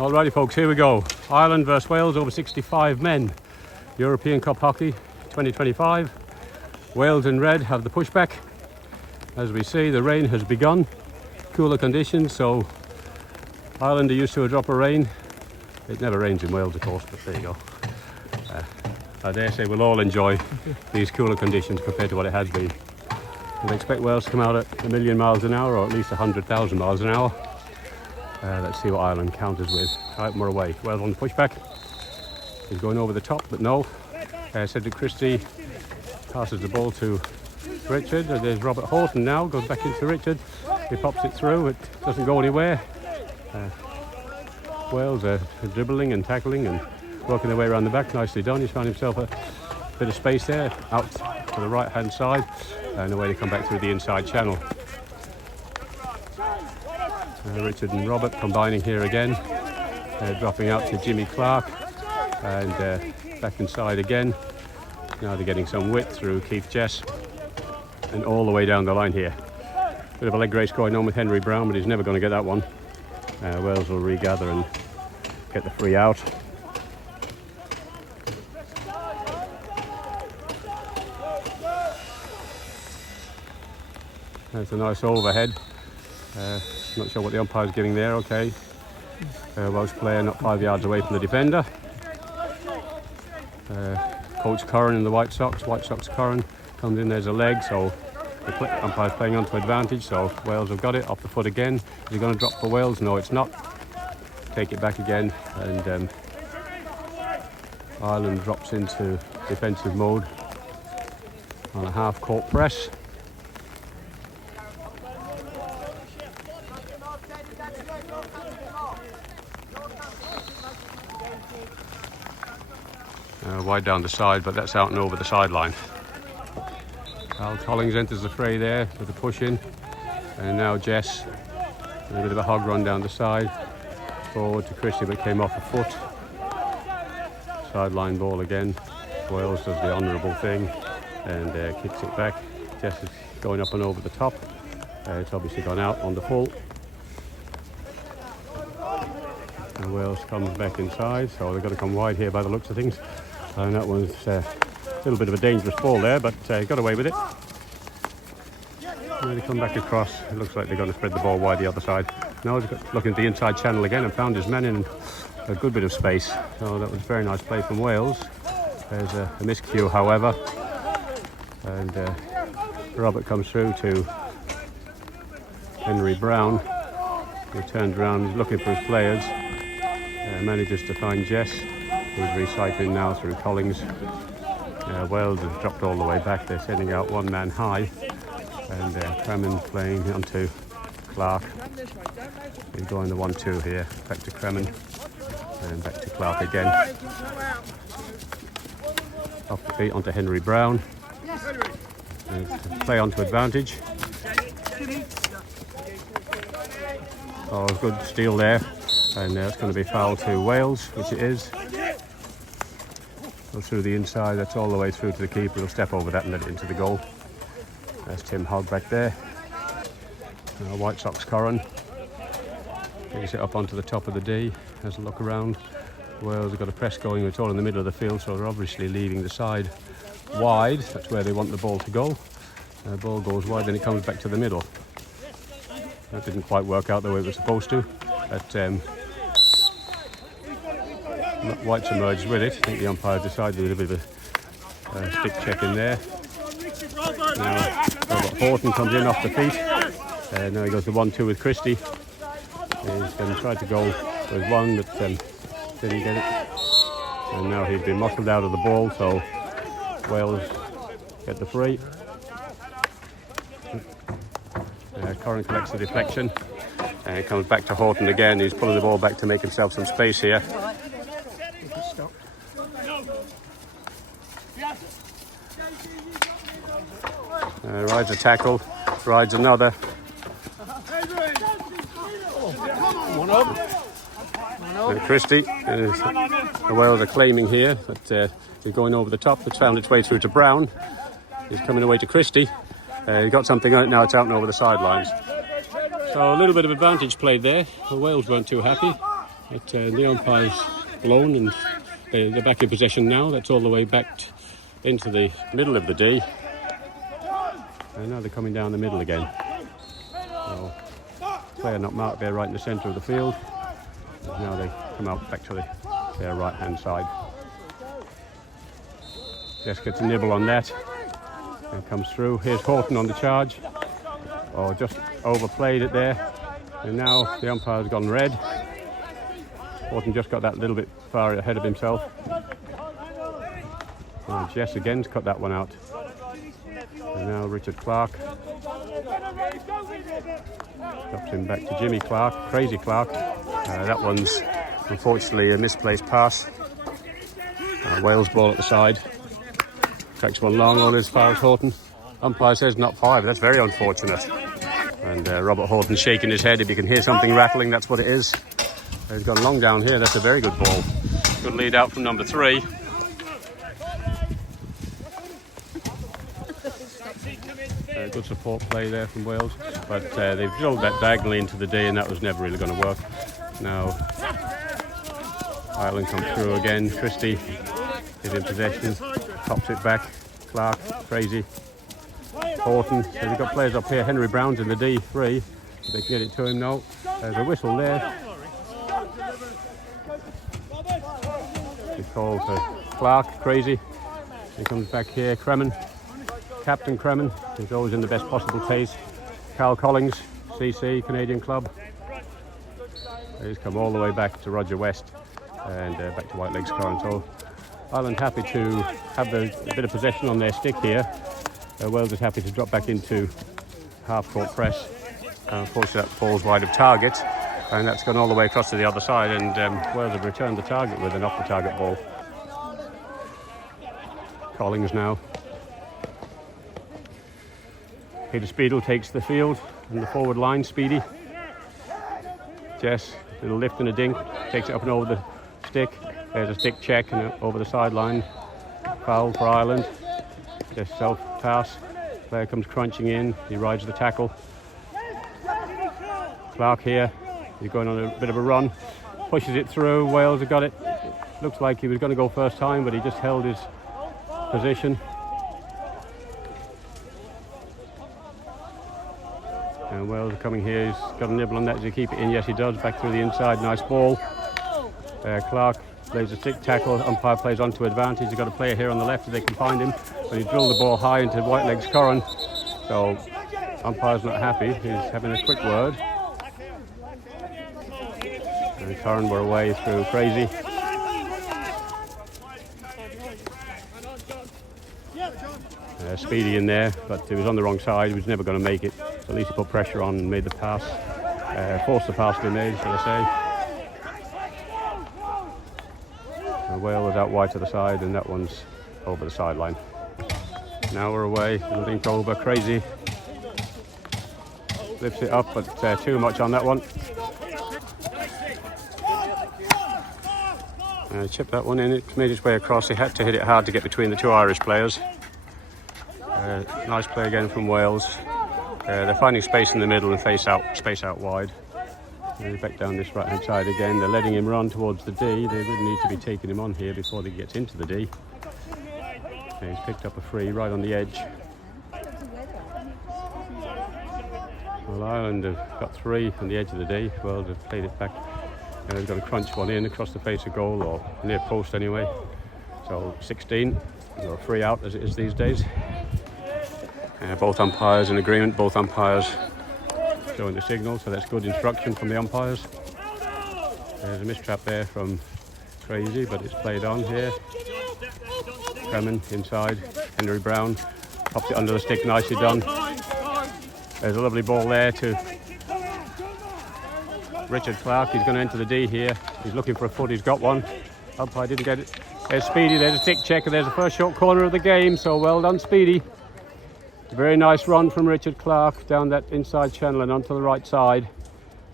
Alrighty folks, here we go. Ireland versus Wales over 65 men. European Cup Hockey 2025. Wales in red have the pushback. As we see, the rain has begun. Cooler conditions, so Ireland are used to a drop of rain. It never rains in Wales, of course, but there you go. I dare say we'll all enjoy these cooler conditions compared to what it has been. We expect Wales to come out at 1,000,000 miles an hour, or at least 100,000 miles an hour. Let's see what Ireland counters with. Right, we're away. Wales on the pushback. He's going over the top, but no. Cedric Christie passes the ball to Richard. There's Robert Horton now, goes back into Richard. He pops it through, it doesn't go anywhere. Wales are dribbling and tackling and working their way around the back. Nicely done. He's found himself a bit of space there, out to the right hand side, and away to come back through the inside channel. Richard and Robert combining here again, dropping out to Jimmy Clark, and back inside again. Now they're getting some width through Keith Jess, and all the way down the line here. Bit of a leg race going on with Henry Brown, but he's never going to get that one. Wales will regather and get the free out. That's a nice overhead. Not sure what the umpire's giving there. Okay. Welsh player not 5 yards away from the defender. Coach Curran in the White Sox Curran comes in, there's a leg, so the umpire's playing onto advantage, so Wales have got it, off the foot again. Is he going to drop for Wales? No, it's not. Take it back again, and Ireland drops into defensive mode on a half-court press. Wide down the side, but that's out and over the sideline. Al Collins enters the fray there with a push in, and now Jess, a bit of a hog run down the side, forward to Christie, but came off a foot. Sideline ball again. Wales does the honourable thing and kicks it back. Jess is going up and over the top. It's obviously gone out on the full. And Wales comes back inside, so they're going to come wide here by the looks of things. And that one's a little bit of a dangerous ball there, but got away with it. And they come back across. It looks like they're going to spread the ball wide the other side. Now he's looking at the inside channel again and found his man in a good bit of space. So that was a very nice play from Wales. There's a miscue, however. And Robert comes through to Henry Brown. He turns around, he's looking for his players. Manages to find Jess. He's recycling now through Collins. Wales has dropped all the way back. They're sending out one man high, and Kremen playing onto Clark. He's going the 1-2 here. Back to Kremen and back to Clark again. Off the feet onto Henry Brown. Play onto advantage. Oh, good steal there, and it's going to be foul to Wales, which it is. Go through the inside, that's all the way through to the keeper. He'll step over that and let it into the goal. There's Tim Hogg back there. White Sox Curran takes it up onto the top of the D, has a look around. Wales have got a press going, it's all in the middle of the field, so they're obviously leaving the side wide. That's where they want the ball to go. The ball goes wide, then it comes back to the middle. That didn't quite work out the way it was supposed to. But White's emerged with it. I think the umpire decided to do a bit of a stick check in there. Now Robert Horton comes in off the feet. Now he goes to 1-2 with Christie. He's tried to go with one, but didn't get it. And now he's been muscled out of the ball, so Wales get the free. Curran collects the deflection and comes back to Horton again. He's pulling the ball back to make himself some space here. Rides a tackle, rides another. Christie, the Wales are claiming here that he's going over the top. It's found its way through to Brown. He's coming away to Christie. He got something out, now it's out and over the sidelines. So a little bit of advantage played there. The Wales weren't too happy. But the umpire's blown and they're back in possession now. That's all the way back into the middle of the D. And now they're coming down the middle again. So, player not marked there right in the centre of the field. And now they come out back to their right hand side. Just gets a nibble on that. And comes through. Here's Horton on the charge. Oh, just overplayed it there. And now the umpire's gone red. Horton just got that little bit far ahead of himself. Oh, Jess again's cut that one out. And now Richard Clark. Drops him back to Jimmy Clark, Crazy Clark. That one's unfortunately a misplaced pass. Wales ball at the side. Tracks one long on as far as Horton. Umpire says not 5. That's very unfortunate. And Robert Horton shaking his head. If you can hear something rattling, that's what it is. He's gone long down here. That's a very good ball. Good lead out from number 3. Good support play there from Wales, but they've drilled that diagonally into the D, and that was never really going to work. Now Ireland comes through again. Christie is in possession, pops it back. Clark, Crazy, Horton. So we've got players up here. Henry Brown's in the D3. They can get it to him now. There's a whistle there. It's called Clark, Crazy. He comes back here. Kremen. Captain Kremen is always in the best possible taste. Carl Collins, CC, Canadian club. He's come all the way back to Roger West and back to White Lakes Current. So Ireland happy to have a bit of possession on their stick here. Wales is happy to drop back into half-court press. Unfortunately, that falls wide of target, and that's gone all the way across to the other side, and Wales have returned the target with an off-the-target ball. Collins now. Peter Speedle takes the field in the forward line. Speedy. Jess, little lift and a dink, takes it up and over the stick. There's a stick check and over the sideline. Foul for Ireland. Jess self-pass. Player comes crunching in. He rides the tackle. Clark here. He's going on a bit of a run. Pushes it through. Wales have got it. Looks like he was going to go first time, but he just held his position. And Wales are coming here. He's got a nibble on that. Does he keep it in? Yes, he does. Back through the inside. Nice ball. Clark plays a stick tackle. Umpire plays onto advantage. He's got a player here on the left if they can find him. But he drilled the ball high into White Lakes Curran. So umpire's not happy. He's having a quick word. And Curran were away through Crazy. Speedy in there, but he was on the wrong side. He was never going to make it. So at least he put pressure on and made the pass. Forced the pass to be made, shall I say. Wales was out wide to the side, and that one's over the sideline. Now we're away. Link over. Crazy. Lifts it up, but too much on that one. Chipped that one in. It made its way across. He had to hit it hard to get between the two Irish players. Nice play again from Wales. They're finding space in the middle and space out wide. Back down this right hand side again. They're letting him run towards the D. They really need to be taking him on here before he gets into the D. He's picked up a free right on the edge. Well, Ireland have got 3 on the edge of the D. Wales have played it back. And they've got to crunch one in across the face of goal, or near post anyway. So 16, or 3 out as it is these days. Both umpires in agreement, both umpires showing the signal, so that's good instruction from the umpires. There's a mistrap there from Crazy, but it's played on here. Kremen inside, Henry Brown pops it under the stick, nicely done. There's a lovely ball there to Richard Clark. He's going to enter the D here. He's looking for a foot, he's got one. Umpire didn't get it. There's Speedy, there's a stick check, and there's the first short corner of the game, so well done Speedy. Very nice run from Richard Clark down that inside channel and onto the right side.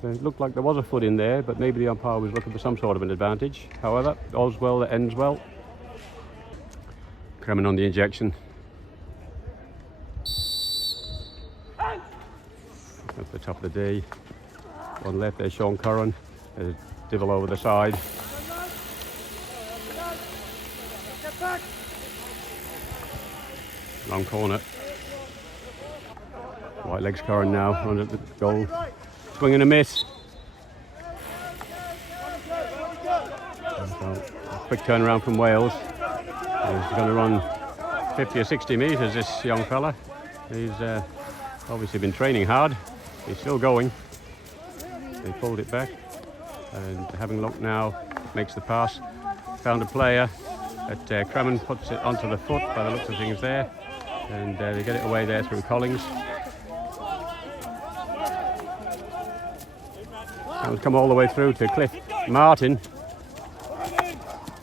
It looked like there was a foot in there, but maybe the umpire was looking for some sort of an advantage. However, all's well that ends well. Kremen on the injection. At the top of the D. One left, there's Sean Curran. Divil over the side. Long corner. White legs current now under the goal. Swing and a miss. So, a quick turnaround from Wales. He's going to run 50 or 60 metres, this young fella. He's obviously been training hard. He's still going. They pulled it back. And having a look now, makes the pass. Found a player at Kremen, puts it onto the foot by the looks of things there. And they get it away there through Collins. That would come all the way through to Cliff Martin.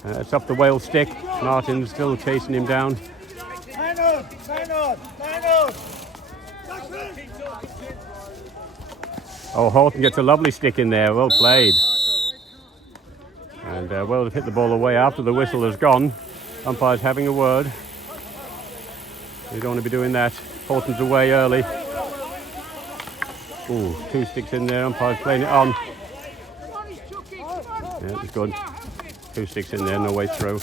It's up the Wales stick. Martin's still chasing him down. Oh, Horton gets a lovely stick in there. Well played. And Wales have hit the ball away after the whistle has gone. Umpire's having a word. You don't want to be doing that. Horton's away early. Ooh, 2 sticks in there. Umpire's playing it on. Yeah, it's good. 2 sticks in there, no way through.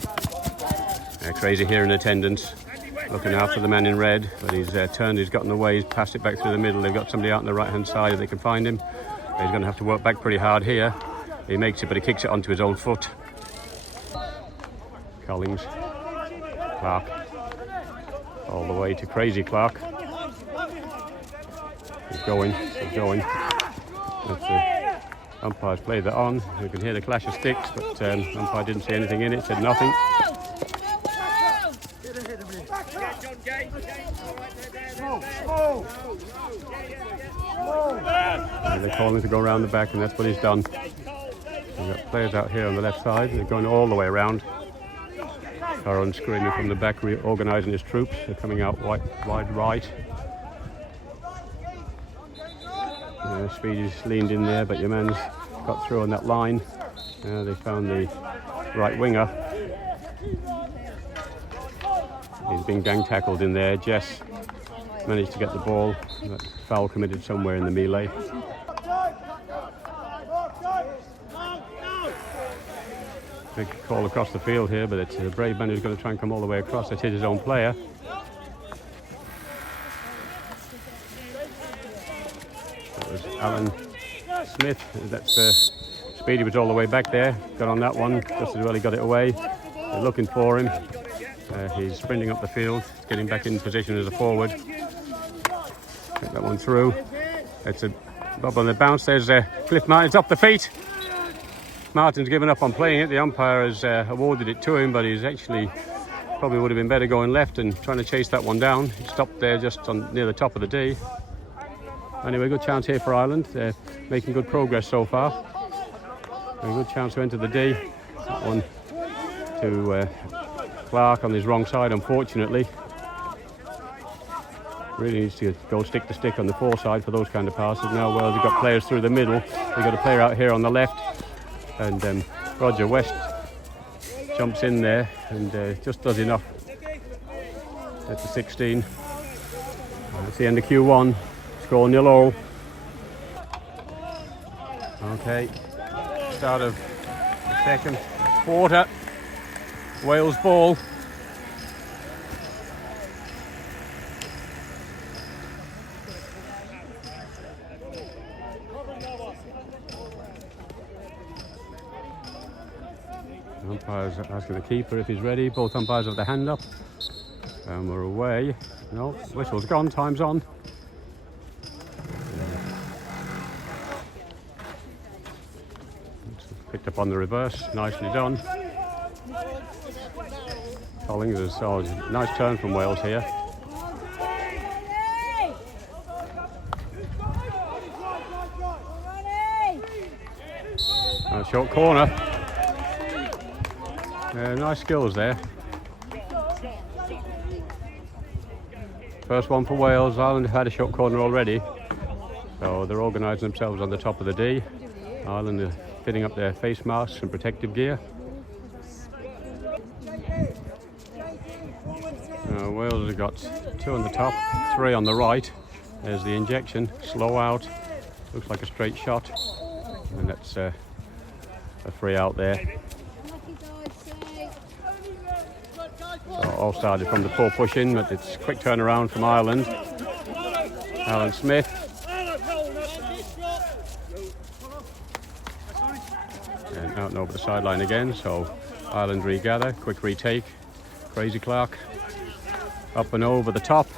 Crazy here in attendance, looking after the man in red, but he's turned, he's gotten away, he's passed it back through the middle. They've got somebody out on the right hand side if they can find him. He's going to have to work back pretty hard here. He makes it, but he kicks it onto his own foot. Collins, Clark, all the way to Crazy Clark. He's going. That's the umpire's played that on. You can hear the clash of sticks, but umpire didn't say anything in it, said nothing. And they're calling to go around the back, and that's what he's done. We've got players out here on the left side. They're going all the way around. Curran screaming from the back, reorganising his troops. They're coming out wide right. Speedy's leaned in there, but your man's got through on that line. They found the right winger. He's been gang tackled in there. Jess managed to get the ball. That foul committed somewhere in the melee. Big call across the field here, but it's a brave man who's going to try and come all the way across. It's hit his own player. That was Alan Smith. That's Speedy was all the way back there. Got on that one just as well. He got it away. They're looking for him. He's sprinting up the field, getting back in position as a forward. Get that one through. It's a bob on the bounce. There's Cliff Martin's up the feet. Martin's given up on playing it. The umpire has awarded it to him, but he's actually probably would have been better going left and trying to chase that one down. He stopped there just near the top of the D. Anyway, good chance here for Ireland. They're making good progress so far. A good chance to enter the D. That one to Clark on his wrong side, unfortunately. Really needs to go stick to stick on the foreside for those kind of passes. Now, well, they've got players through the middle. They've got a player out here on the left. And Roger West jumps in there and just does enough. That's a 16. That's the end of Q1. Score 0-0. Okay. Start of the second quarter. Wales ball. Umpires asking the keeper if he's ready. Both umpires have their hand up. And we're away. No, whistle's gone, time's on. Picked up on the reverse, nicely done. Collins is nice turn from Wales here. Short corner. Nice skills there. First one for Wales. Ireland have had a short corner already, so they're organising themselves on the top of the D. Ireland are fitting up their face masks and protective gear. Wales have got 2 on the top, 3 on the right. There's the injection, slow out, looks like a straight shot, and that's a free out there. So all started from the poor pushing, but it's quick turnaround from Ireland. Alan Smith. And out and over the sideline again, so Ireland regather, quick retake. Crazy Clark. Up and over the top.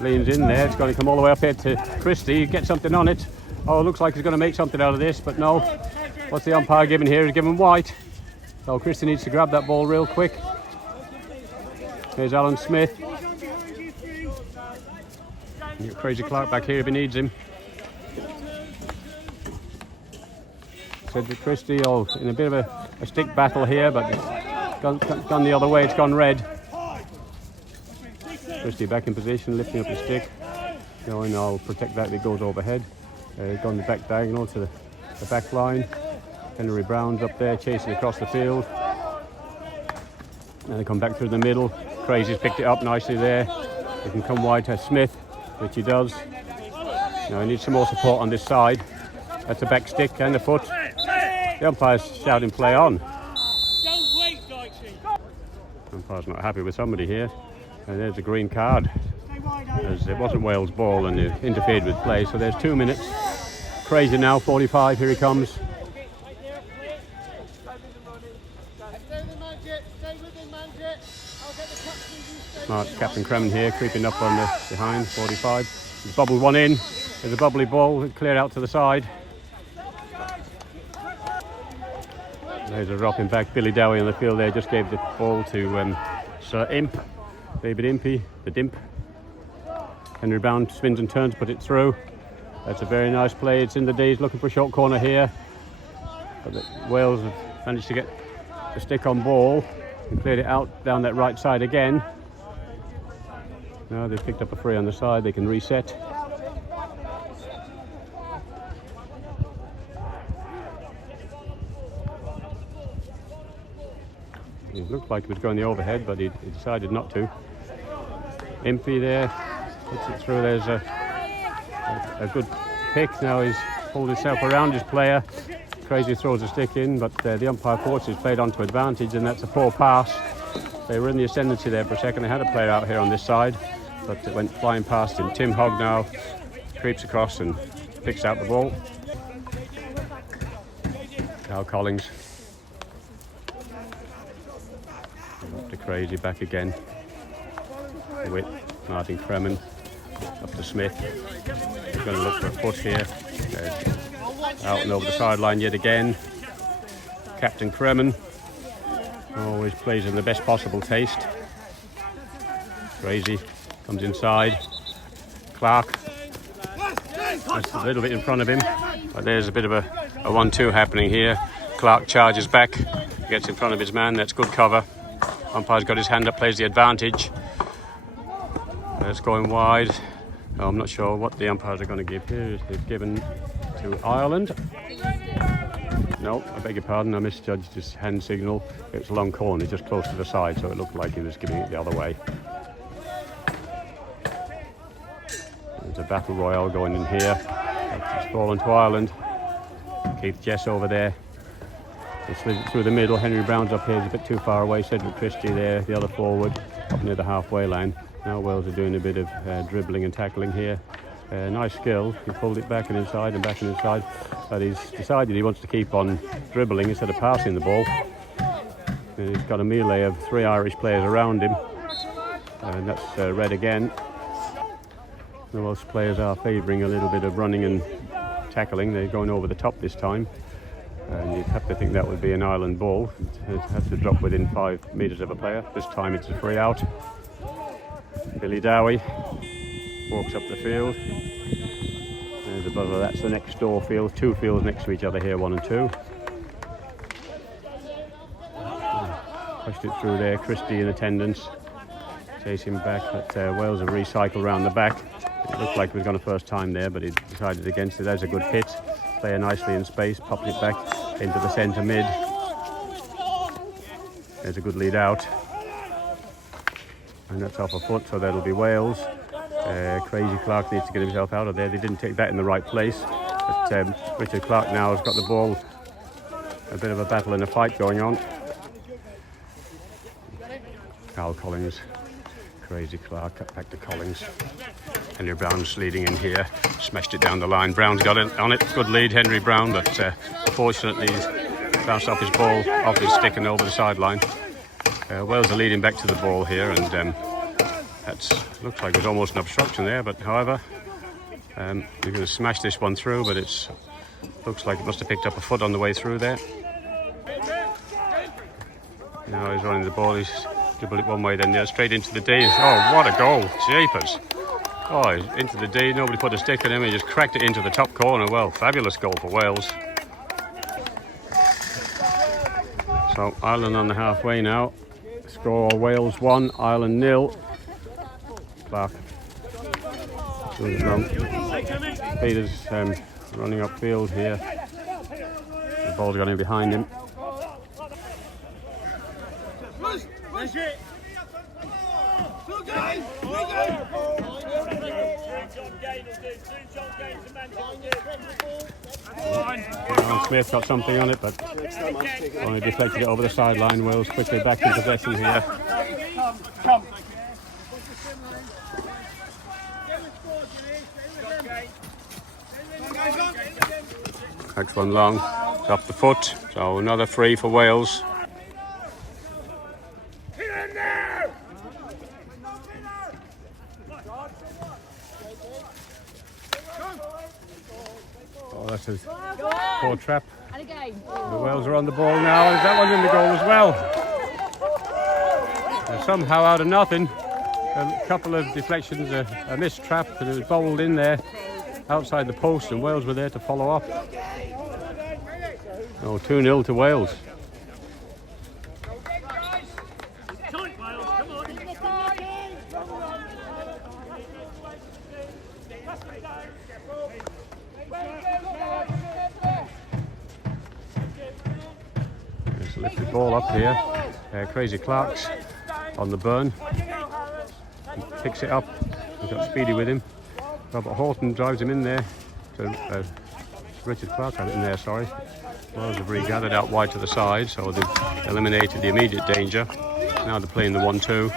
Leans in there, it's going to come all the way up here to Christie, get something on it. Oh, it looks like he's going to make something out of this, but no. What's the umpire giving here? He's giving white. So Christie needs to grab that ball real quick. Here's Alan Smith. Crazy Clark back here if he needs him. Cedric Christie, in a bit of a stick battle here, but it's gone the other way, it's gone red. Christie back in position, lifting up his stick. Going, I'll protect that if it goes overhead. Gone the back diagonal to the back line. Henry Brown's up there chasing across the field. And they come back through the middle. Crazy's picked it up nicely there. He can come wide to Smith, which he does. Now he needs some more support on this side. That's a back stick and a foot. The umpire's shouting play on. The umpire's not happy with somebody here. And there's a green card. As it wasn't Wales' ball and it interfered with play. So there's 2 minutes. Crazy now, 45, here he comes. Smart Captain Kremen here, creeping up on the behind, 45. He's bubbled one in. There's a bubbly ball, cleared out to the side. There's a dropping back. Billy Dowie on the field there, just gave the ball to Sir Imp. David Impey, the Dimp. Henry Brown spins and turns, put it through. That's a very nice play. It's in the D's looking for a short corner here. But Wales have managed to get the stick on ball and cleared it out down that right side again. Now they've picked up a free on the side, they can reset. It looked like he was going the overhead, but he decided not to. Impey there, puts it through. There's a good pick. Now he's pulled himself around his player. Crazy throws a stick in, but the umpire forces played onto advantage, and that's a poor pass. They were in the ascendancy there for a second. They had a player out here on this side, but it went flying past him. Tim Hogg now creeps across and picks out the ball. Cal Collins. Up to Crazy, back again. Witt, Martin Kremen, up to Smith. He's going to look for a foot here. Out and over the sideline yet again. Captain Kremen always plays in the best possible taste. Crazy comes inside. Clark, that's a little bit in front of him, but there's a bit of a 1-2 happening here. Clark charges back, gets in front of his man. That's good cover. Umpire's got his hand up, plays the advantage. It's going wide. I'm not sure what the umpires are going to give here. They've given to Ireland. No, I beg your pardon, I misjudged his hand signal. It's a long corner, just close to the side, so it looked like he was giving it the other way. There's a battle royale going in here. It's fallen to Ireland. Keith Jess over there. They slid it through the middle. Henry Brown's up here, he's a bit too far away. Cedric Christie there, the other forward, up near the halfway line. Now Wales are doing a bit of dribbling and tackling here. Nice skill. He pulled it back and inside and back and inside. But he's decided he wants to keep on dribbling instead of passing the ball. And he's got a melee of 3 Irish players around him. And that's red again. The Welsh players are favouring a little bit of running and tackling. They're going over the top this time. And you'd have to think that would be an Ireland ball. It has to drop within 5 metres of a player. This time it's a free out. Billy Dowie walks up the field. There's a buzzer, that's the next door field. 2 fields next to each other here, 1 and 2. Pushed it through there, Christie in attendance. Chasing back, but Wales have recycled round the back. It looked like he was going to first time there, but he decided against it. There's a good hit. Player nicely in space, popped it back into the centre mid. There's a good lead out. And that's off a foot, so that'll be Wales. Crazy Clark needs to get himself out of there. They didn't take that in the right place. But Richard Clark now has got the ball a bit of a battle and a fight going on. Carl Collins, Crazy Clark, cut back to Collins. Henry Brown's leading in here, smashed it down the line. Brown's got it on it, good lead, Henry Brown, but unfortunately he's bounced off his ball, off his stick and over the sideline. Wales are leading back to the ball here, and that looks like there's almost an obstruction there, but however, you're going to smash this one through, but it looks like it must have picked up a foot on the way through there. Now he's running the ball, he's dribbled it one way, then straight into the D. Oh, what a goal, jeepers. Oh, into the D, nobody put a stick on him, he just cracked it into the top corner. Well, fabulous goal for Wales. So Ireland on the halfway now. Score Wales 1, Ireland 0. Clark. Peter's running upfield here. The ball's gone in behind him. Smith got something on it, but only deflected it over the sideline. Wales quickly back in possession here. Next one long, it's up the foot, so another free for Wales. Oh, that's a poor trap. The Wales are on the ball now, and that one's in the goal as well. Somehow out of nothing, a couple of deflections, a missed trap, and it was bowled in there outside the post, and Wales were there to follow up. Oh, 2-0 to Wales. There's a lifted ball up here. Crazy Clark's on the burn. He picks it up. He's got Speedy with him. Robert Horton drives him in there. So, Richard Clark had it in there, sorry. Wales have regathered out wide to the side, so they've eliminated the immediate danger. Now they're playing the 1-2.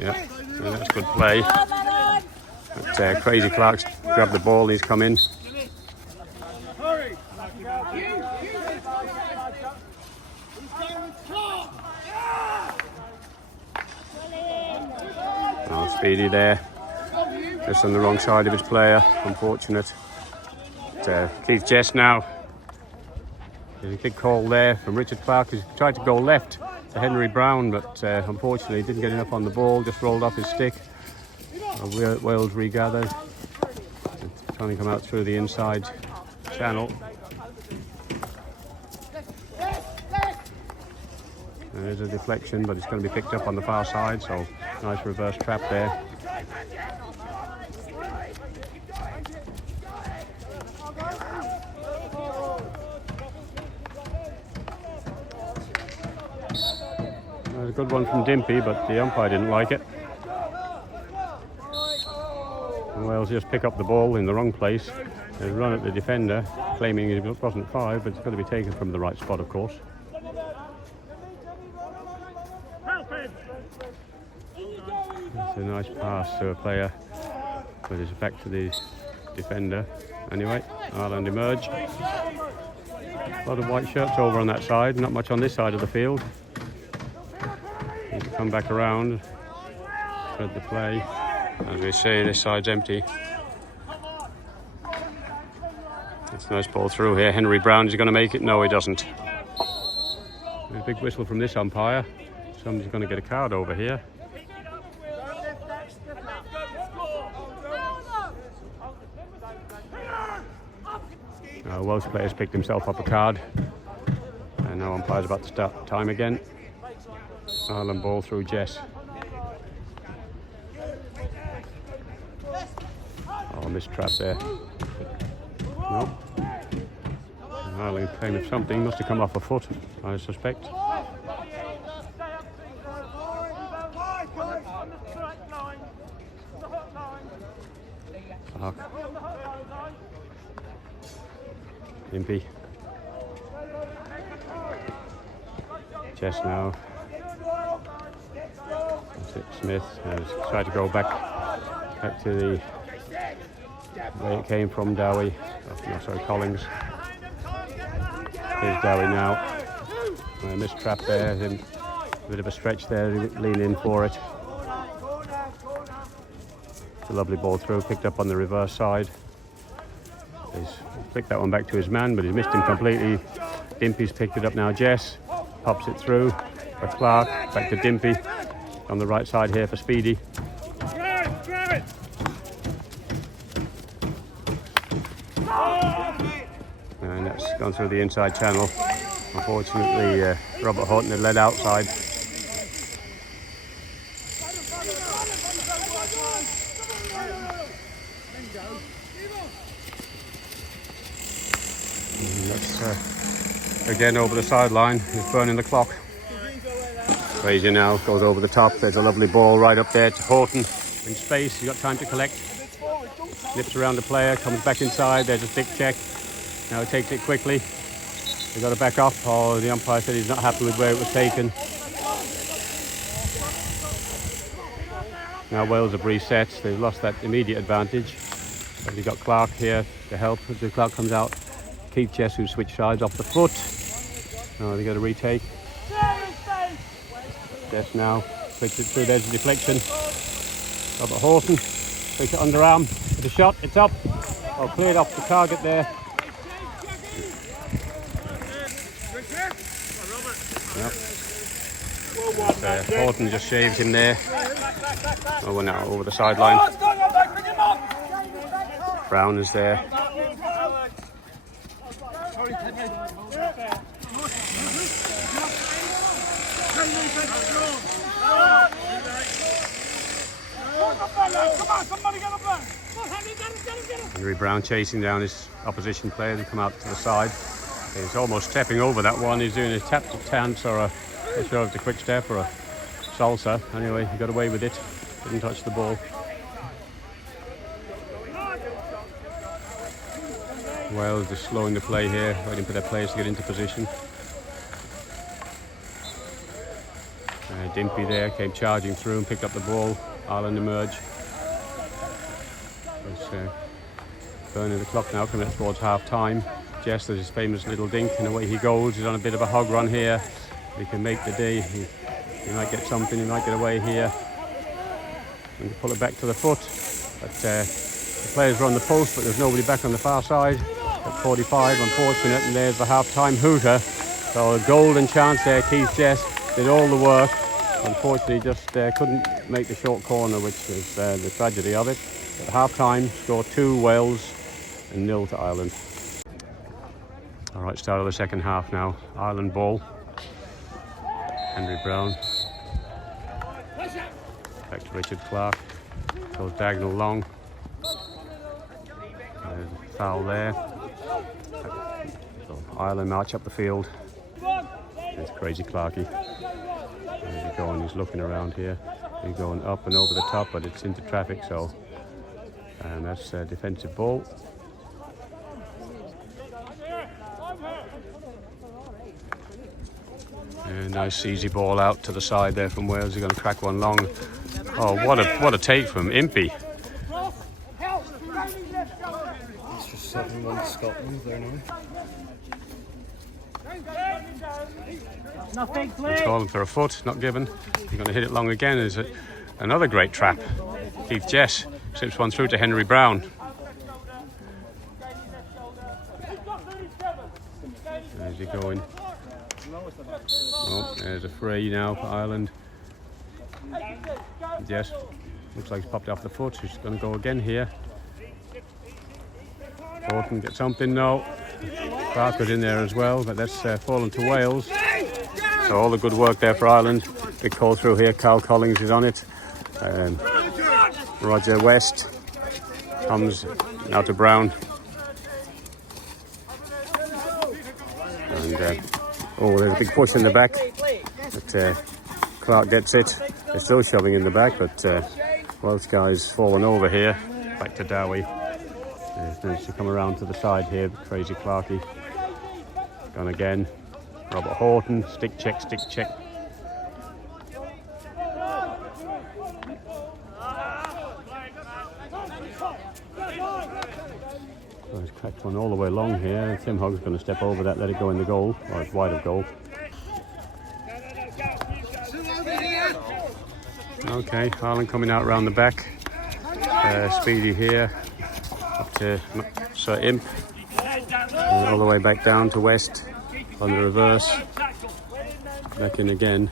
Yeah, and that's good play. But, Crazy Clark's grabbed the ball, he's come in. Oh, Speedy there. Just on the wrong side of his player, unfortunate. But, Keith Jess now. There's a big call there from Richard Clark. He's tried to go left to Henry Brown, but unfortunately didn't get enough on the ball, just rolled off his stick. Wales regathered. It's trying to come out through the inside channel. There's a deflection, but it's going to be picked up on the far side, so nice reverse trap there. A good one from Dimpy, but the umpire didn't like it. And Wales just pick up the ball in the wrong place. They run at the defender, claiming it wasn't 5, but it's got to be taken from the right spot, of course. It's a nice pass to a player, but it's back to the defender. Anyway, Ireland emerge. A lot of white shirts over on that side, not much on this side of the field. Come back around, spread the play. As we see, this side's empty. It's a nice ball through here. Henry Brown, is he going to make it? No, he doesn't. There's a big whistle from this umpire. Somebody's going to get a card over here. Welsh player's picked himself up a card. And now umpire's about to start time again. Ireland ball through Jess. Oh, missed trap there. No. Ireland claimed something, must have come off a foot, I suspect. Fuck. Impy. Jess now. That's it. Smith has tried to go back to the where it came from, Dowie. Oh, no, sorry, Collins. Here's Dowie now. Missed trap there. A bit of a stretch there. Lean in for it. It's a lovely ball through, picked up on the reverse side. He's flicked that one back to his man, but he's missed him completely. Dimpy's picked it up now. Jess pops it through for Clark. Back to Dimpy on the right side here for Speedy. And that's gone through the inside channel. Unfortunately, Robert Horton had led outside. And that's again over the sideline. He's burning the clock. Frazier now goes over the top. There's a lovely ball right up there to Horton in space. He's got time to collect. Nips around the player, comes back inside. There's a stick check. Now he takes it quickly. They've got to back up. Oh, the umpire said he's not happy with where it was taken. Now Wales have reset. They've lost that immediate advantage. But you've got Clark here to help. As Clark comes out, Keith Jess, who switched sides off the foot. Now they've got to retake. Jess now flicks it through. There's a deflection. Robert Horton takes it underarm with a shot. It's up. Oh, cleared off the target there. Yep. Horton just shaved him there. Oh, we're now over the sideline. Brown is there. Henry Brown chasing down his opposition player to come out to the side. He's almost stepping over that one. He's doing a tap to stance or a sure if it's a quick step or a salsa. Anyway, he got away with it. Didn't touch the ball. Wales just slowing the play here, waiting for their players to get into position. Dimpy there came charging through and picked up the ball. Ireland emerge. It's burning the clock now, coming up towards half time. Jess does his famous little dink and away he goes. He's on a bit of a hog run here. He can make the day. He might get something, he might get away here. And pull it back to the foot. But the players are on the post, but there's nobody back on the far side. At 45, unfortunate, and there's the half-time hooter. So a golden chance there. Keith Jess did all the work. Unfortunately, just couldn't make the short corner, which is the tragedy of it. At half-time, score 2 Wales and 0 to Ireland. All right, start of the second half now. Ireland ball. Henry Brown. Back to Richard Clark. Goes diagonal long. There's a foul there. So Ireland march up the field. There's Crazy Clarky. There's he going, he's looking around here. He's going up and over the top, but it's into traffic, so. And that's a defensive ball. And nice easy ball out to the side there from Wales. He's going to crack one long. Oh, what a take from Impey. It's just 7-1 Scotland there now. He's calling for a foot, not given. He's going to hit it long again. Is it another great trap? Keith Jess slips one through to Henry Brown. There's he going. Oh, there's a free now for Ireland. Yes, looks like he's popped off the foot. He's going to go again here. Horton get something. No. Clark in there as well, but that's fallen to Wales. So all the good work there for Ireland. Big call through here. Carl Collins is on it. Roger West comes now to Brown. And oh, there's a big push in the back. But Clark gets it. They're still shoving in the back, but Welsh guy's fallen over here. Back to Dowie. Managed to come around to the side here. Crazy Clarky. Gone again. Robert Horton, stick check, stick check. So he's cracked one all the way along here. Tim Hogg's going to step over that, let it go in the goal, or it's wide of goal. Okay, Ireland coming out round the back. Speedy here, up to Sir Imp, and all the way back down to West on the reverse. Back in again,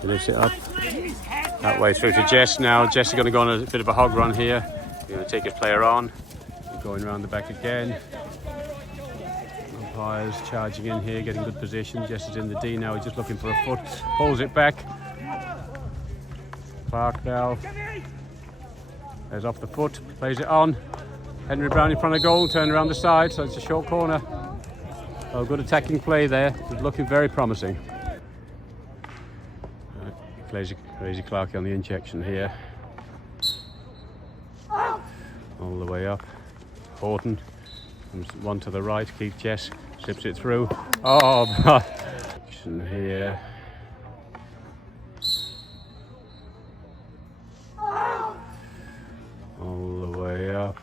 he lifts it up. That way through to Jess now. Jess is going to go on a bit of a hog run here. He's going to take his player on. He's going round the back again. Umpires charging in here, getting good position. Jess is in the D now, he's just looking for a foot. Pulls it back. Clark now. There's off the foot, plays it on. Henry Brown in front of goal, turn around the side, so it's a short corner. Oh, good attacking play there. It's looking very promising. Crazy Clarkey on the injection here. All the way up. Horton comes one to the right. Keith Jess slips it through. Oh, action here. All the way up.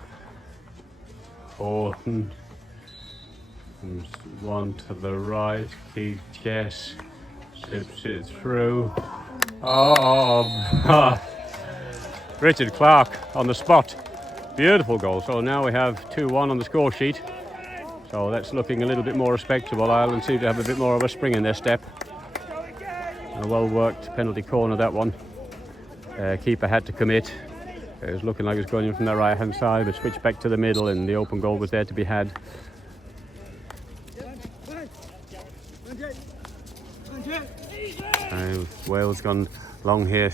Horton comes one to the right. Keith Jess slips it through. Oh, Richard Clark on the spot. Beautiful goal. So now we have 2-1 on the score sheet. So that's looking a little bit more respectable. Ireland seem to have a bit more of a spring in their step. A well-worked penalty corner, that one. Keeper had to commit. It was looking like it was going in from the right-hand side, but switched back to the middle, and the open goal was there to be had. Wales gone long here.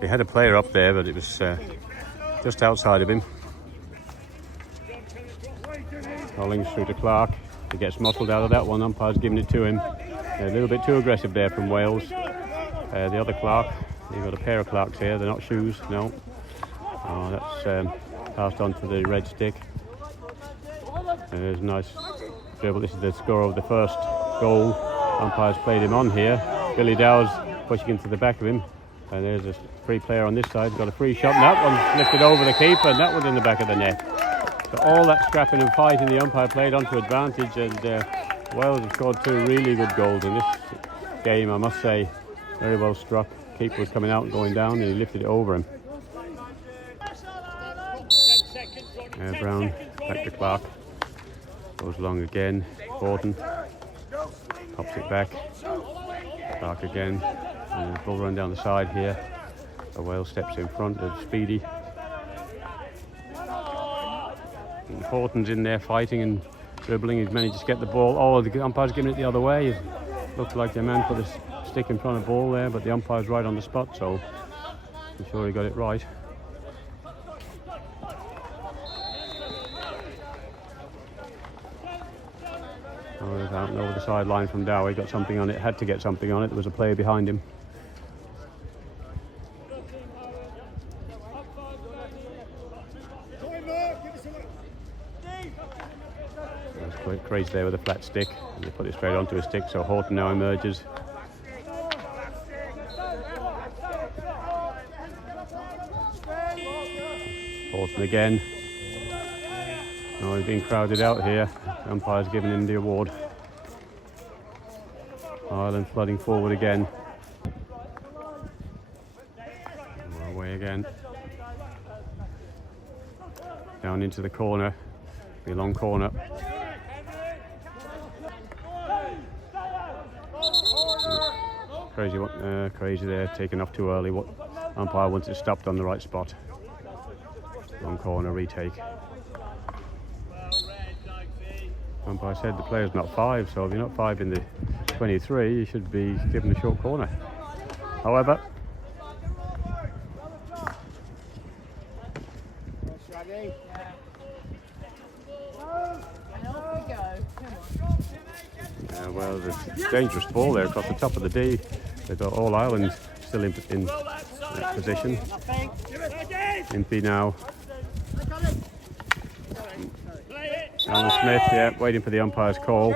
He had a player up there, but it was just outside of him. Hollings through to Clark. He gets muscled out of that one. Umpire's giving it to him. A little bit too aggressive there from Wales. The other Clark. You've got a pair of Clarks here. They're not shoes. No. Oh, that's passed on to the red stick. There's a nice dribble. This is the score of the first goal. Umpire's played him on here. Billy Dow's pushing into the back of him. And there's a free player on this side. He's got a free shot, and that one's lifted over the keeper, and that one's in the back of the net. So all that scrapping and fighting, the umpire played onto advantage, and Wales have scored 2 really good goals in this game, I must say. Very well struck. Keeper was coming out and going down, and he lifted it over him. Brown back to Clark. Goes long again. Horton pops it back. Clark again. And a full run down the side here. So Wales steps in front of Speedy. And Horton's in there fighting and dribbling. He's managed to get the ball. Oh, the umpire's giving it the other way. It looked like the man put a stick in front of the ball there, but the umpire's right on the spot, so I'm sure he got it right. Oh, he's out and over the sideline from Dow. He got something on it, had to get something on it. There was a player behind him. That's quite crazy there with a flat stick. And they put it straight onto his stick, so Horton now emerges. Horton again. Oh, he's being crowded out here. Umpire's giving him the award. Ireland flooding forward again. We're away again. Down into the corner. Be a long corner. Crazy one. Crazy there, taken off too early. What umpire wants it stopped on the right spot. Long corner retake. Umpire said the player's not 5, so if you're not 5 in the 23, you should be given a short corner. However, well, there's a dangerous ball there across the top of the D. They've got all Ireland still in position. Impey now. Alan Smith, yeah, waiting for the umpire's call.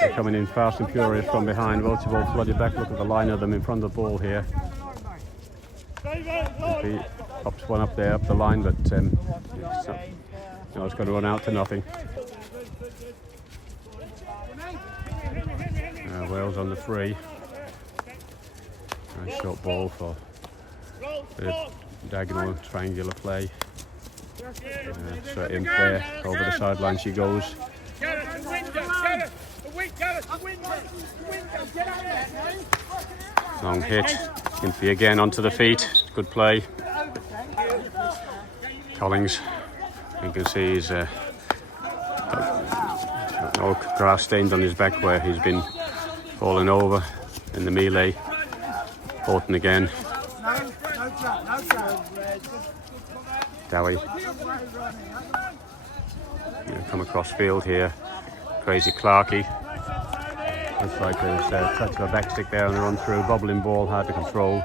They're coming in fast and furious from behind. Welsh have all flooded back. Look at the line of them in front of the ball here. He pops one up there, up the line, but it's going to run out to nothing. Wales on the free. Nice short ball for the diagonal triangular play. Straight in there, over the sideline she goes. Long hit. Gimpy again onto the feet. Good play. Collings, you can see he's all grass stains on his back where he's been falling over in the melee. Horton again. Dowie. Come across field here. Crazy Clarkey. Looks like there's a touch of a back stick there on the run through. Bobbling ball, hard to control.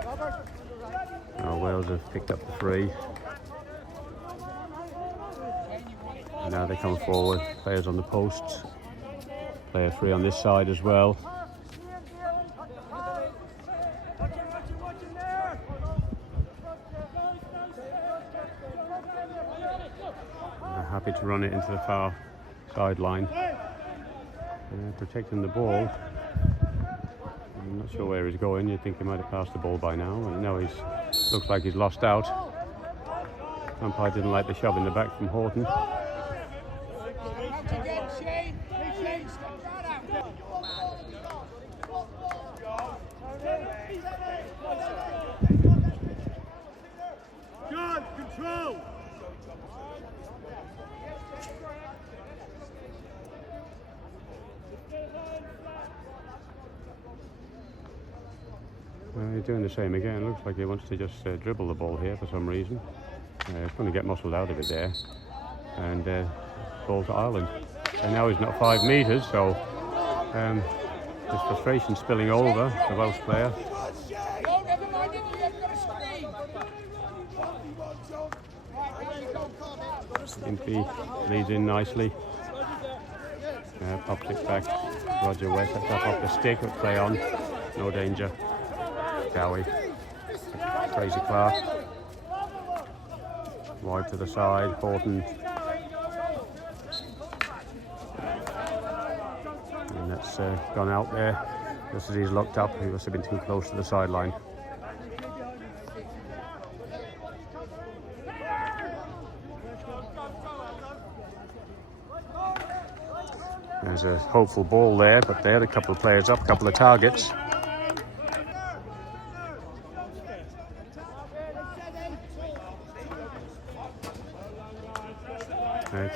Wales have picked up the free. And now they come forward. Players on the posts. Player free on this side as well. Happy to run it into the far sideline. Protecting the ball. I'm not sure where he's going. You'd think he might have passed the ball by now. And now looks like he's lost out. Umpire didn't like the shove in the back from Horton. Control. He's doing the same again. Looks like he wants to just dribble the ball here for some reason. He's going to get muscled out of it there. And ball to Ireland. And now he's not 5 metres, so there's frustration spilling over the Welsh player. Gimpy leads in nicely. Pops it back. Roger West up off the stick. Will play on. No danger. Dowie. Crazy Clark. Wide to the side. Horton. And that's gone out there. Just as he's looked up, he must have been too close to the sideline. There's a hopeful ball there, but they had a couple of players up, a couple of targets.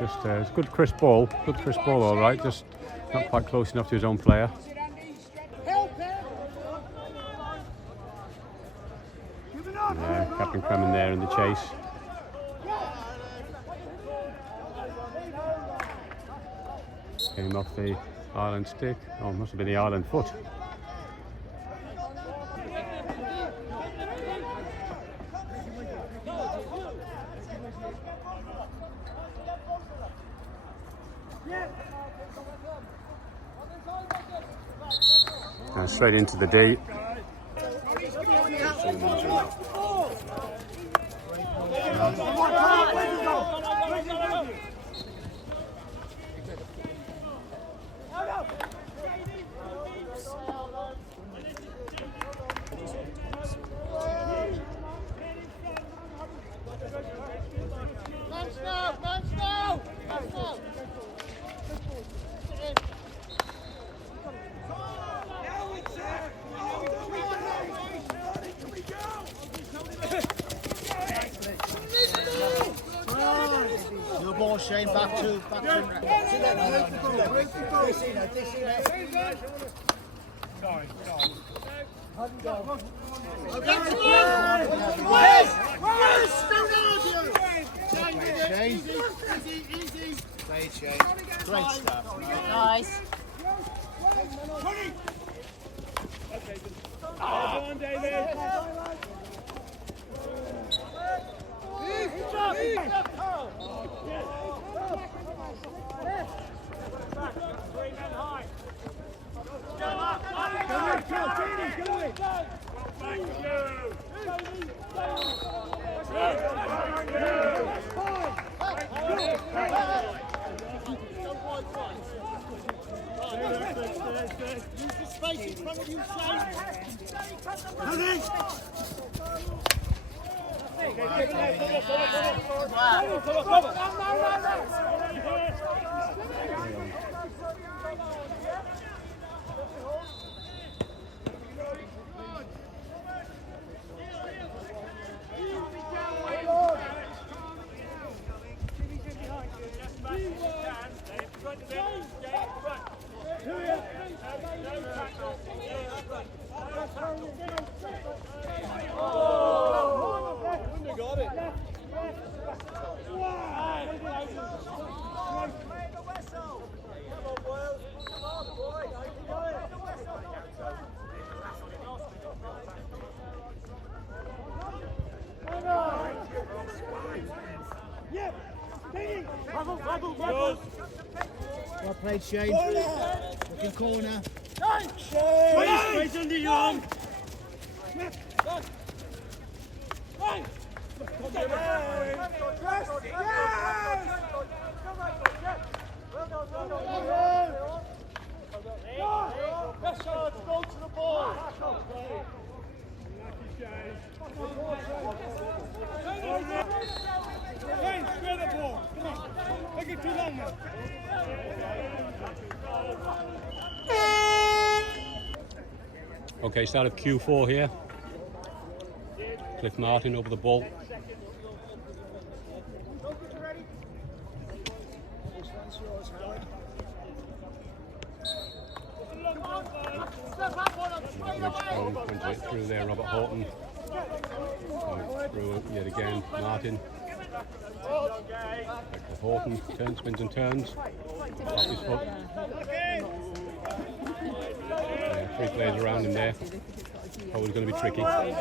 It's a good crisp ball, all right, just not quite close enough to his own player. Captain Kremen there in the chase. Came off the Ireland stick. Oh, it must have been the Ireland foot. Straight into the D. Shane, back to Great stuff. Nice. Come on, David. Use the space in front of you, Well played, Shane. Looking corner. Space under your arm. Best shot, go to the ball. Hey, square the ball. Come on. Make it too long now. Okay, start of Q4 here. Cliff Martin over the ball. Went it through there, Robert Horton. Through yet again, Martin. Back to Horton, turns, spins and turns. Off his foot. Three players around him there. Always going to be tricky. Nice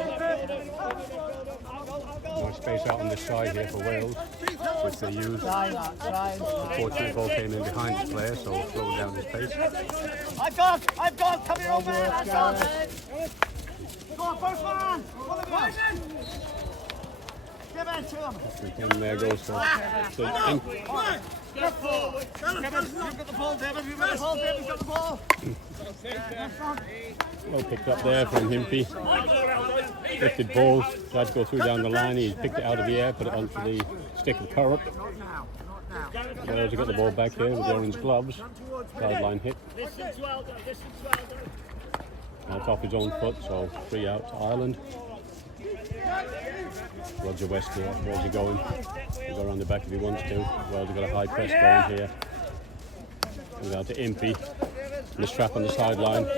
space out on this side here for Wales, which they use. Unfortunately, the ball came in behind the player, so slowed down his pace. I've gone, come here, old man. That's on. Go on, first man. Give it to him. And there goes for Step forward. You've got the ball, David. You've got the ball, David. You've got the ball. well picked up there from Himpy. Lifted ball, tried to go through down the line. He picked it out of the air, put it onto the stick of Curragh. Wales got the ball back here with the orange gloves. Sideline hit. Out off his own foot, so 3 out to Ireland. Roger West here, where's he going? He'll go around the back if he wants to. Wales have got a high press going here. Going down to Impey. Miss trap on the sideline. I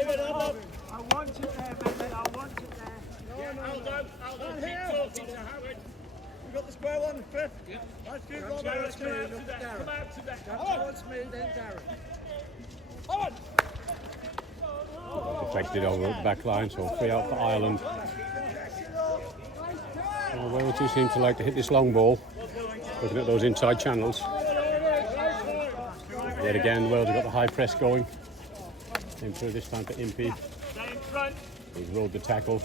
want it there, baby. I want it there. Aldo, keep talking to Howard. You got the square one, Cliff? Yeah. That's good. Come out to that. Come out to that. Towards me, then Darren. Deflected over the back line, so 3 out for Ireland. Well, Wales do seem to like to hit this long ball, looking at those inside channels. Yet again, Wales have got the high press going. Came through this time for Impey. He's rolled the tackle.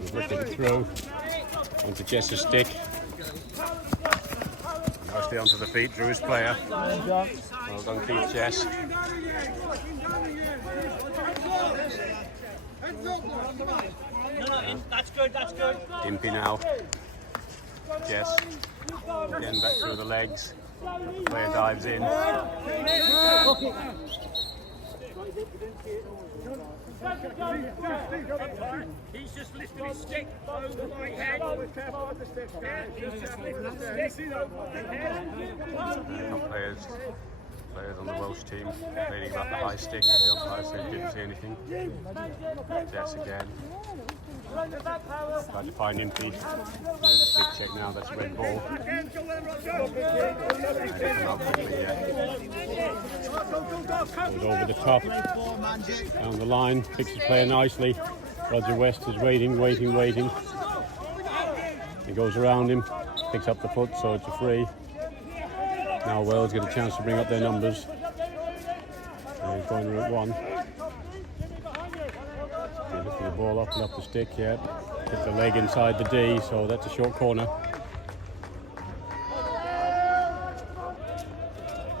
He's lifted it through. Onto Jess's stick. Nicely onto the feet, drew his player. Well done, Keith Jess. That's good, that's good. Impey now. Jess. Again back through the legs. Player dives in. He's just lifted his stick over my head. Yeah, he's just lifted his stick over my head. Players on the Welsh team complaining about the high stick. The umpire said didn't see anything. Jess again. Tried to find Impey. There's a stick check now, that's a red ball. Goes over the top, down the line, picks his player nicely. Roger West is waiting. He goes around him, picks up the foot, so it's a free. Now Wales get a chance to bring up their numbers. He's going route 1. He's lifting the ball up and up the stick, yeah. Hit the leg inside the D, so that's a short corner.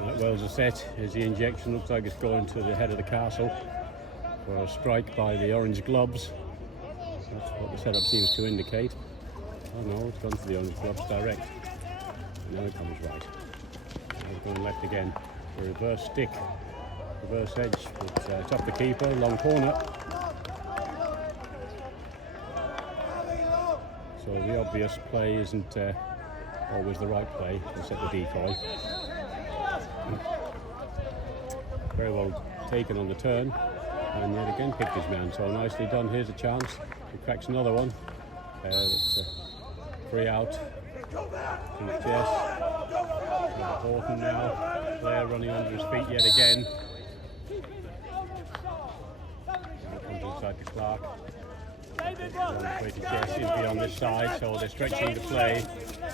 Right, Wales are set. Here's the injection, looks like it's going to the head of the castle. for a strike by the orange gloves. That's what the setup seems to indicate. Oh no, it's gone for the orange gloves direct. Now it comes right. Now it's going left again. A reverse stick, reverse edge. It's up the keeper, long corner. So the obvious play isn't always the right play to set the decoy. Very well taken on the turn, and yet again picked his man. So nicely done. Here's a chance. He cracks another one. Free out to Jess. Horton now. Blair running under his feet yet again. Now comes inside to Clark. Long way to Jess. He'll be on this side, so they're stretching the play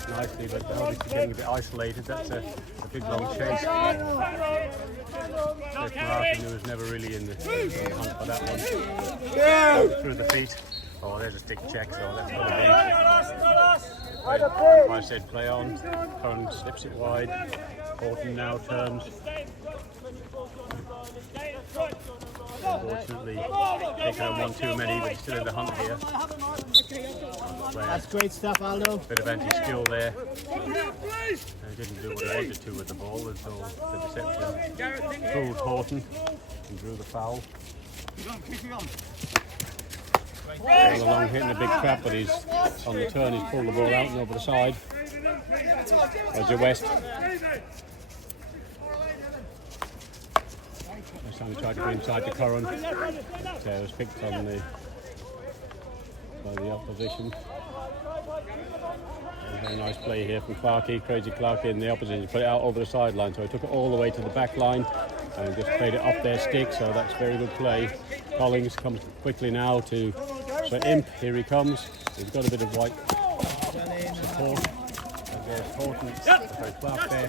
nicely, but obviously getting a bit isolated. That's a big long chase. Jeff Martin, who was never really in the hunt for that one. Through the feet. Oh, there's a stick check, so that's going to be. I said play on. Curran slips it wide. Horton now turns. Unfortunately, taking on one too many, but he's still in the hunt here. That's great stuff, Aldo. Bit of anti-skill there. He didn't do what he wanted to with the ball until the deception fooled Horton and drew the foul. All along hitting a big trap, but he's on the turn. He's pulled the ball out and over the side. Roger West. This time he tried to go inside the Curran, but was picked on by the opposition. A very nice play here from Clarkey, Crazy Clarkey in the opposition. He put it out over the sideline, so he took it all the way to the back line and just played it up their stick, so that's very good play. Collins comes quickly now to Sir Imp. Here he comes. He's got a bit of white support. There's Horton, sorry, Clark there.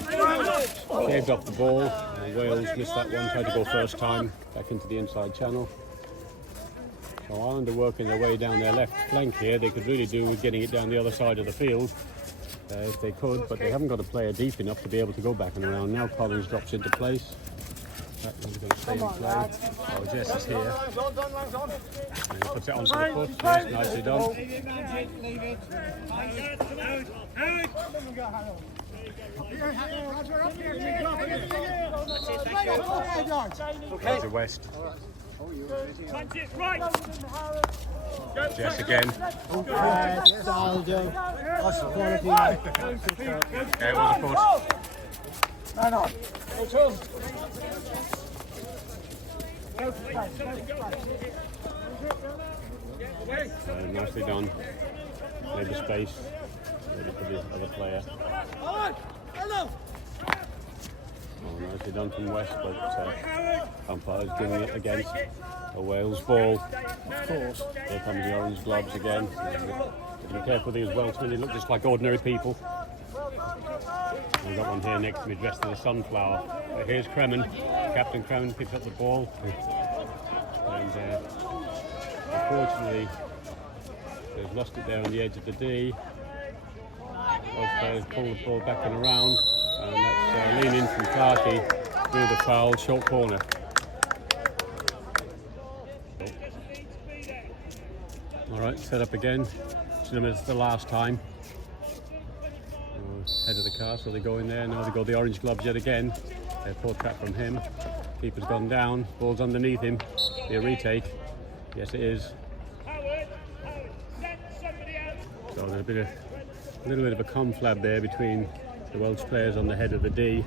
Shaved off the ball. Wales missed that one, tried to go first time back into the inside channel. So Ireland are working their way down their left flank here. They could really do with getting it down the other side of the field if they could, but they haven't got a player deep enough to be able to go back and around. Now Collins drops into place. That one's going to stay in play. Oh, Jess is here. And he puts it onto the foot. Yes, nicely done. Roger West. Jess again. Aldo. Okay, it was a push. Nicely done. Cleared the space. Ready for the other player. Oh, nicely done from West, but umpire's giving it against a Wales ball. Of course. Here comes the orange gloves again. Be careful with these Welshmen, they look just like ordinary people. We've got one here next to me dressed in a sunflower. Here's Kremen. Captain Kremen picks up the ball. And unfortunately, they've lost it there on the edge of the D. Both players pull the ball back and around. And that's lean in from Clarkey through the foul, short corner. All right, set up again. It's the last time. Head of the car, so they go in there. Now they go the orange gloves yet again. Poor trap from him. Keeper's gone down. Ball's underneath him. Be a retake. Yes, it is. So there's a little bit of a conflab there between the Welsh players on the head of the D.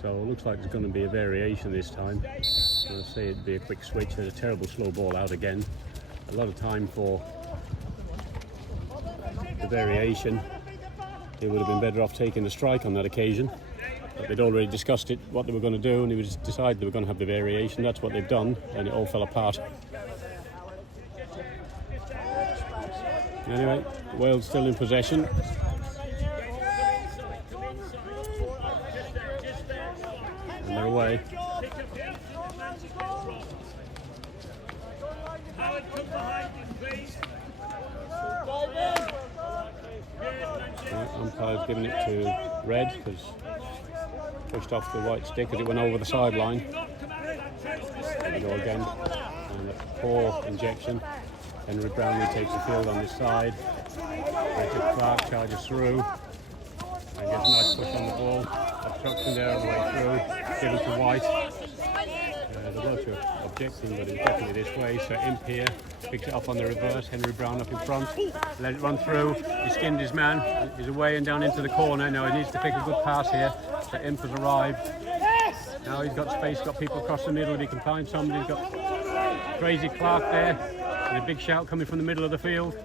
So it looks like there's going to be a variation this time. I'll say it'd be a quick switch. There's a terrible slow ball out again. A lot of time for the variation. They would have been better off taking the strike on that occasion. But they'd already discussed it, what they were going to do, and they would just decide they were going to have the variation. That's what they've done, and it all fell apart. Anyway, Wales still in possession. And they're away. Umpire's giving it to Red because pushed off the white stick as it went over the sideline. There we go again. and a poor injection. Henry Brown retakes the field on this side. Richard Clark charges through and gets a nice push on the ball. Obstruction there on the way through. Given to White. The Welsh are objecting, but it's definitely this way. So Imp here picks it up on the reverse. Henry Brown up in front. Let it run through. He skinned his man. He's away and down into the corner. Now he needs to pick a good pass here. So Imp has arrived. Now he's got space, got people across the middle. If he can find somebody, he's got Crazy Clark there. And a big shout coming from the middle of the field.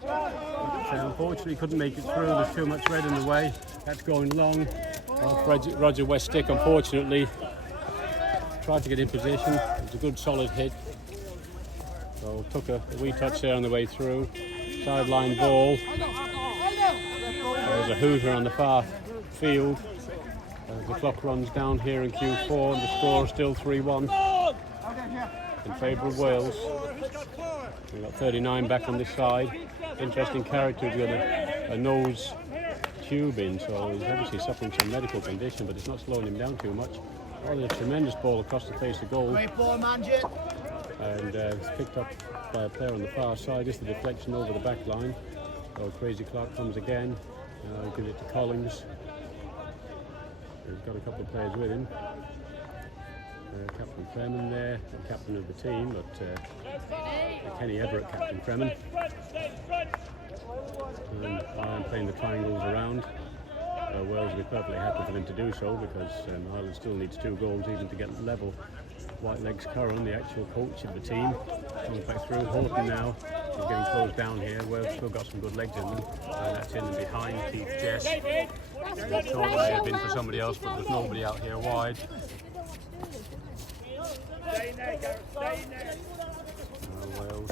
But, unfortunately couldn't make it through. There's too much red in the way. That's going long. Roger Weststick, unfortunately, tried to get in position. It was a good solid hit. So took a wee touch there on the way through. Sideline ball. There's a hooter on the far field. The clock runs down here in Q4 and the score is still 3-1 in favour of Wales. We've got 39 back on this side. Interesting character. He's got a nose tube in, so he's obviously suffering some medical condition, but it's not slowing him down too much. Oh, there's a tremendous ball across the face of goal. Great ball, Manjit. And it's picked up by a player on the far side. Just the deflection over the back line. So Crazy Clark comes again. Gives it to Collins. He's got a couple of players with him. Captain Fremen there, the captain of the team, but Kenny Everett, Captain Fremen. And Ireland playing the triangles around. Wales will be perfectly happy for them to do so, because Ireland still needs 2 goals even to get level. Whiteleg's Curran, the actual coach of the team, comes back through. Horton now is getting closed down here. Wales still got some good legs in them. And that's in and behind Keith Jess. Thought it may have been for somebody else, but there's nobody out here wide. Wales.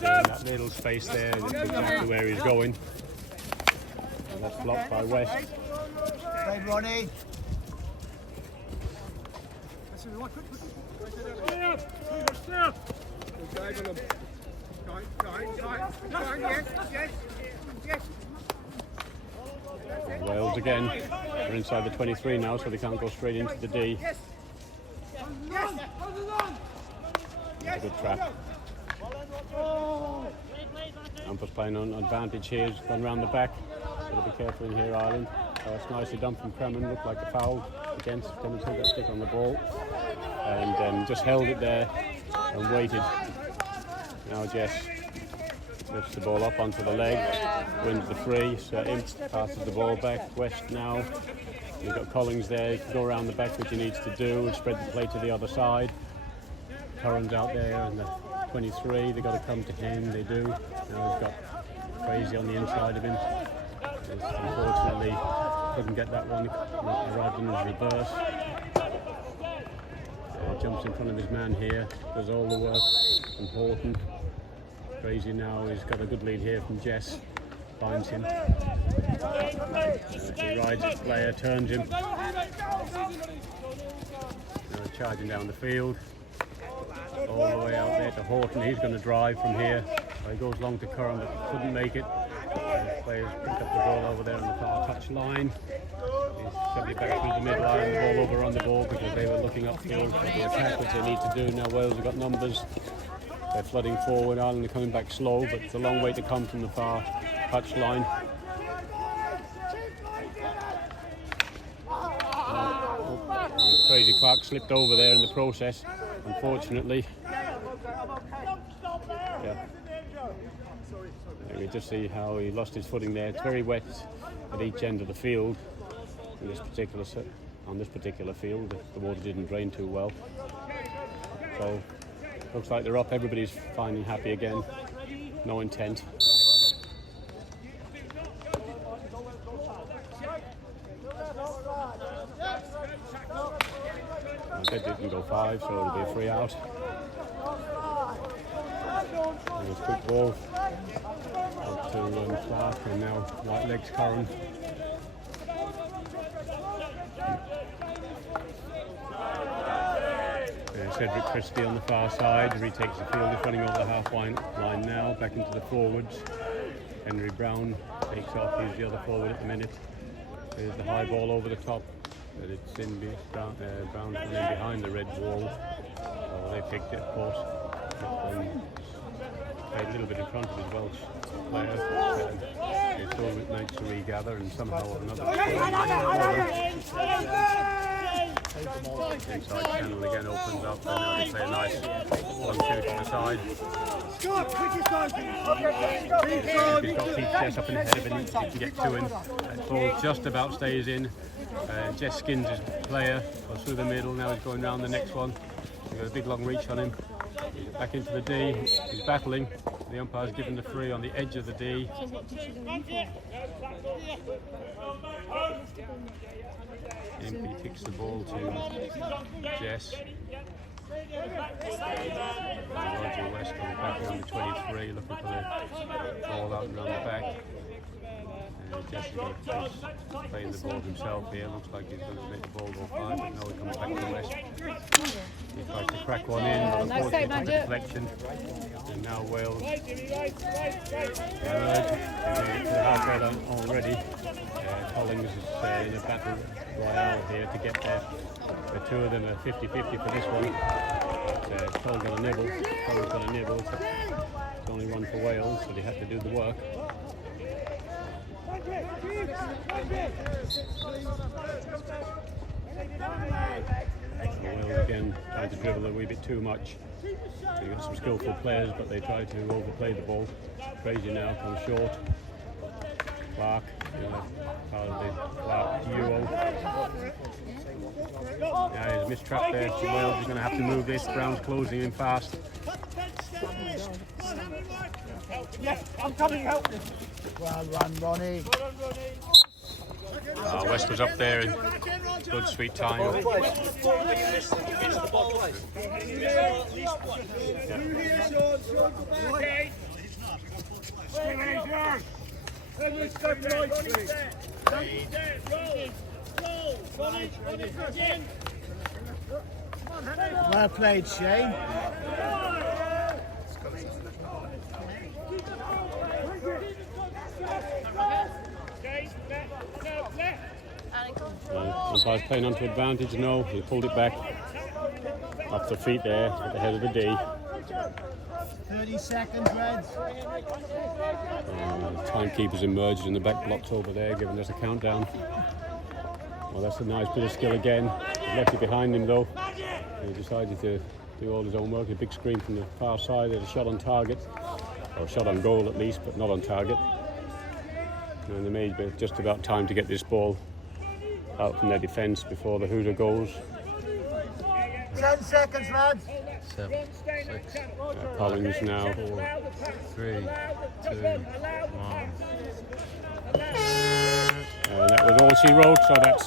That little space there, that's exactly where he's going. And that's blocked by West. Play Ronnie. Wales again. They're inside the 23 now, so they can't go straight into the D. Good trap. Ampers playing on advantage here. He's gone round the back. Got to be careful in here, Ireland. It's nicely done from Kremen. Looked like a foul against. Didn't take that stick on the ball, and just held it there and waited. Now Jess lifts the ball up onto the leg, wins the free. So Imp passes the ball back. West now. You've got Collins there. He can go around the back, which he needs to do, and spread the play to the other side. Curran's out there in the 23. They've got to come to him. They do. Now he's got Crazy on the inside of him. Unfortunately, couldn't get that one. Arrived in his reverse. Jumps in front of his man here. Does all the work from Horton. Crazy now. He's got a good lead here from Jess. Finds him. He rides his player, turns him. Charging down the field. All the way out there to Horton. He's going to drive from here. He goes long to Curran, but couldn't make it. The players picked up the ball over there on the far touch line. He's shoved it back through the middle line, the ball over on the ball because they were looking upfield for the attack, which they need to do. Now Wales have got numbers. They're flooding forward. Ireland are coming back slow, but it's a long way to come from the far touch line. Crazy Clark slipped over there in the process, unfortunately. Yeah. You just see how he lost his footing there. It's very wet at each end of the field. In this particular field, the water didn't drain too well. So looks like they're up. Everybody's finally happy again. No intent. They didn't go 5, so it'll be a free out. And a quick ball up to Clark, and now Whiteleg's Curran. Cedric Christie on the far side, retakes the field, he's running over the half-line now, back into the forwards. Henry Brown takes off, he's the other forward at the minute. There's the high ball over the top, but it's in Brown in behind the red wall. So they picked it, of course. Played a little bit in front of his Welsh player. They thought it nice to regather, and somehow or another. Inside channel again opens up, and now they play a nice 1-2 to the side. He's got Pete Jess up in the head of him, he can get to him. That ball just about stays in. Jess skins his player, goes through the middle, now he's going round the next one. He's got a big long reach on him. He's back into the D, he's battling. The umpire's given the free on the edge of the D. Impey kicks the ball to Jess. Roger West comes back around the 23, looking for the ball out and around the back. Jess is playing the ball himself here. Looks like he's going to make the ball go fine, but no, he comes back to West. He tries to crack one in, but unfortunately it's a deflection. And now Wales halfway done already. Collins is in a battle royale here to get there. The two of them are 50-50 for this one. Cole got a nibble. Cole's got a nibble. It's only one for Wales, but he had to do the work. Wales again tried to dribble a wee bit too much. You've got some skillful players, but they try to overplay the ball. Crazy now comes short. Clark, part of the Clark duo. Yeah, he's a mistrap there. So Wales is going to have to move this. Brown's closing in fast. Yes, I'm coming to help you. Well run, Ronnie. West was up there in good sweet time. Well played, Shane. Umpire's playing onto advantage. No, he pulled it back off the feet there at the head of the D. 30 seconds, Reds. Timekeeper's emerged in the back blocks over there, giving us a countdown. Well, that's a nice bit of skill again. He left it behind him though. He decided to do all his own work. A big screen from the far side. There's a shot on target, or a shot on goal at least, but not on target. And they made just about time to get this ball out from their defence before the hooter goes. 10 seconds, lads. 7, 6, Collins now. 4, 3, 2, 1. That was all she wrote, so that's